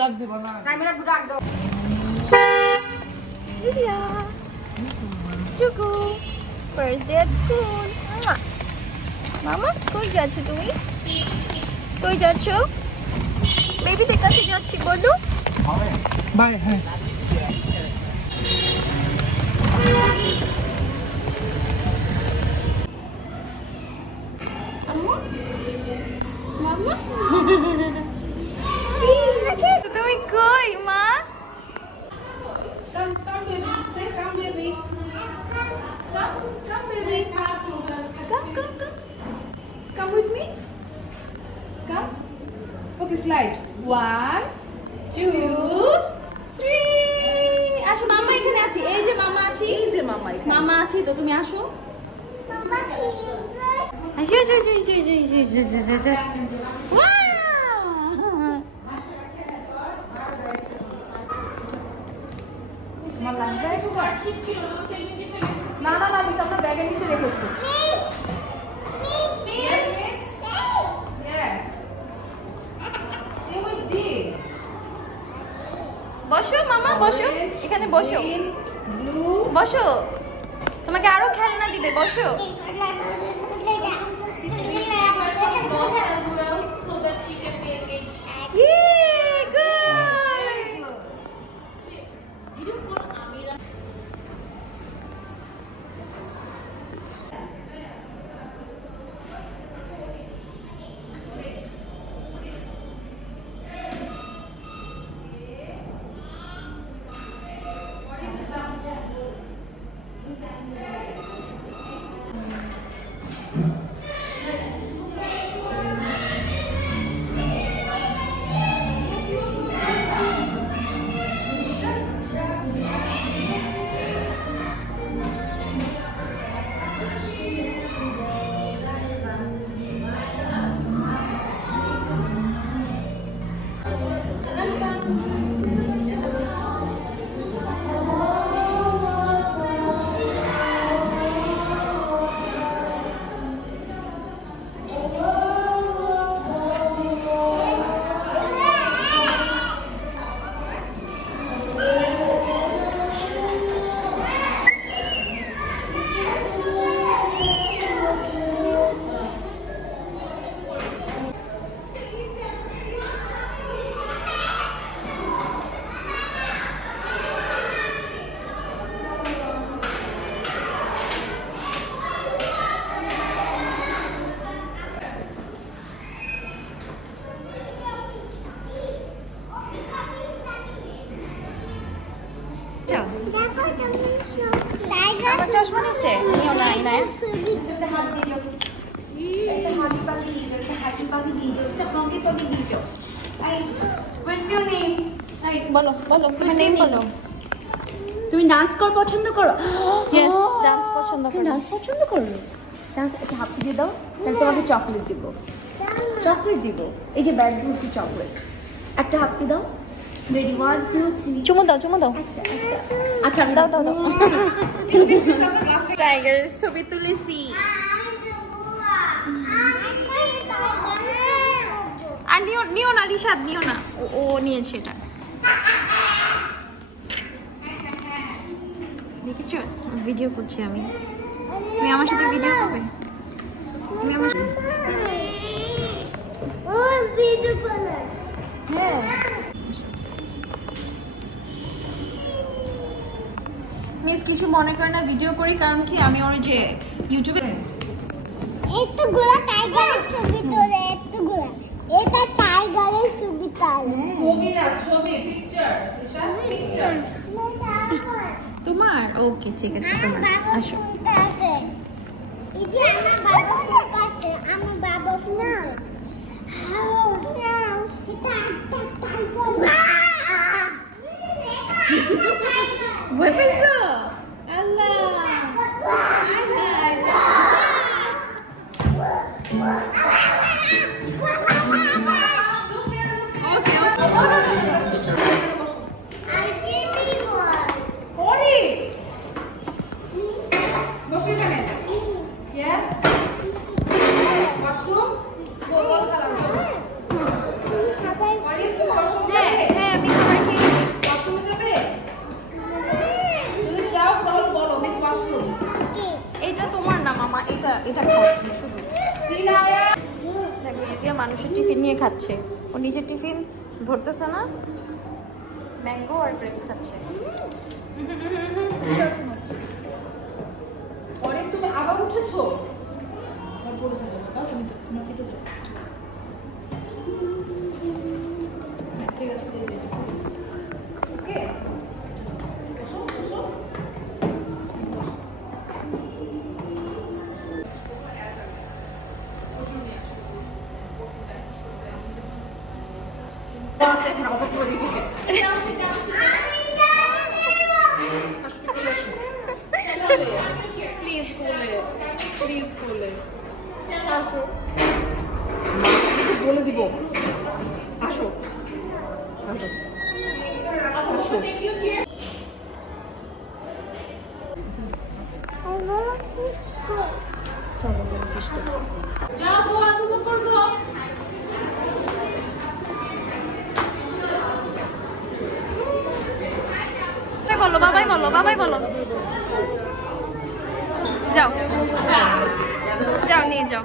ডাক দেব না ক্যামেরা ডাক দাও Lucia Chuku first day at school মামা কই যাচ্ছ তুমি কই যাচ্ছ বেবিদের কাছে যাচ্ছি বলো বাই হ্যাঁ মামা তুমি কই মা Come, baby. Say, come, baby. Come, baby. Come. Come with me. Come. Okay, slide. 1, 2, 3. আসো মামা এখানে আছি এই যে মামা আছি এই যে মামা এখানে মামা আছি তো তুমি আসো মামা আসো তোমার লাঞ্চটা একটু কর না মিস আমরা ব্যাগের নিচে রেখেছি Yes. You will dig. বসো মামা বসো এখানে বসো Blue. বসো তোমাকে আরো খেলনা দিবে বসো আমার চশমা নিছে নিও না না বলো বলো তোমার নেম বলো তুমি ডান্স কর পছন্দ করো ইয়েস ডান্স পছন্দ তুমি ডান্স পছন্দ করো ডান্স একটা হাত দিয়ে দাও তাহলে তোমাকে চকলেট দিব এই যে ব্যাগ ভর্তি চকলেট একটা হাত দিয়ে দাও রেডি 1 2 3 চুমু দাও আচ্ছা দাও টাইগারের ছবি তুলেছি আর নিও না রিশাদ নিও না ও নিয়েছে এটা দেখেছো ভিডিও করছি আমি তুমি আমার সাথে ভিডিও করবে তুমি আমার সাথে হ্যাঁ মিস কিছু মনে করে না ভিডিও করি কারণ কি আমি ওর যে ইউটিউবে এতগুলা টাইগারের ছবি তোলে এতগুলা এটা টাইগারের ছবি তোলে ছবি পিকচার পিকচার তোমার ওকে ঠিক আছে তোমার আসো এই যে আমার বাবা ফোন আছে আমার বাবা ফোন হাও এটা টাইগার ভয় পেয়েছো? আল্লাহ এটা তোমার না মামা, এটা এটা খাও শুধু। দেখো এই যে মানুষের টিফিন নিয়ে খাচ্ছে, ও নিজের টিফিন ধরতেছে না, ম্যাঙ্গো আর গ্রেপস খাচ্ছে। অনেক তুমি আবার উঠেছো, আর পড়ে যাবে না, তুমি যাও, তোমার সিটে যাও। ঠিক আছে, ওকে, বসো বসো। প্লিজ কোলে, প্লিজ কোলে আসো, বলে দিব। আসো আসো আসো। চলো ফিশ দেখো। যাবো আমি করবো। বলো বাবাই বলো, বাবাই বলো, যাও যাও নিয়ে যাও।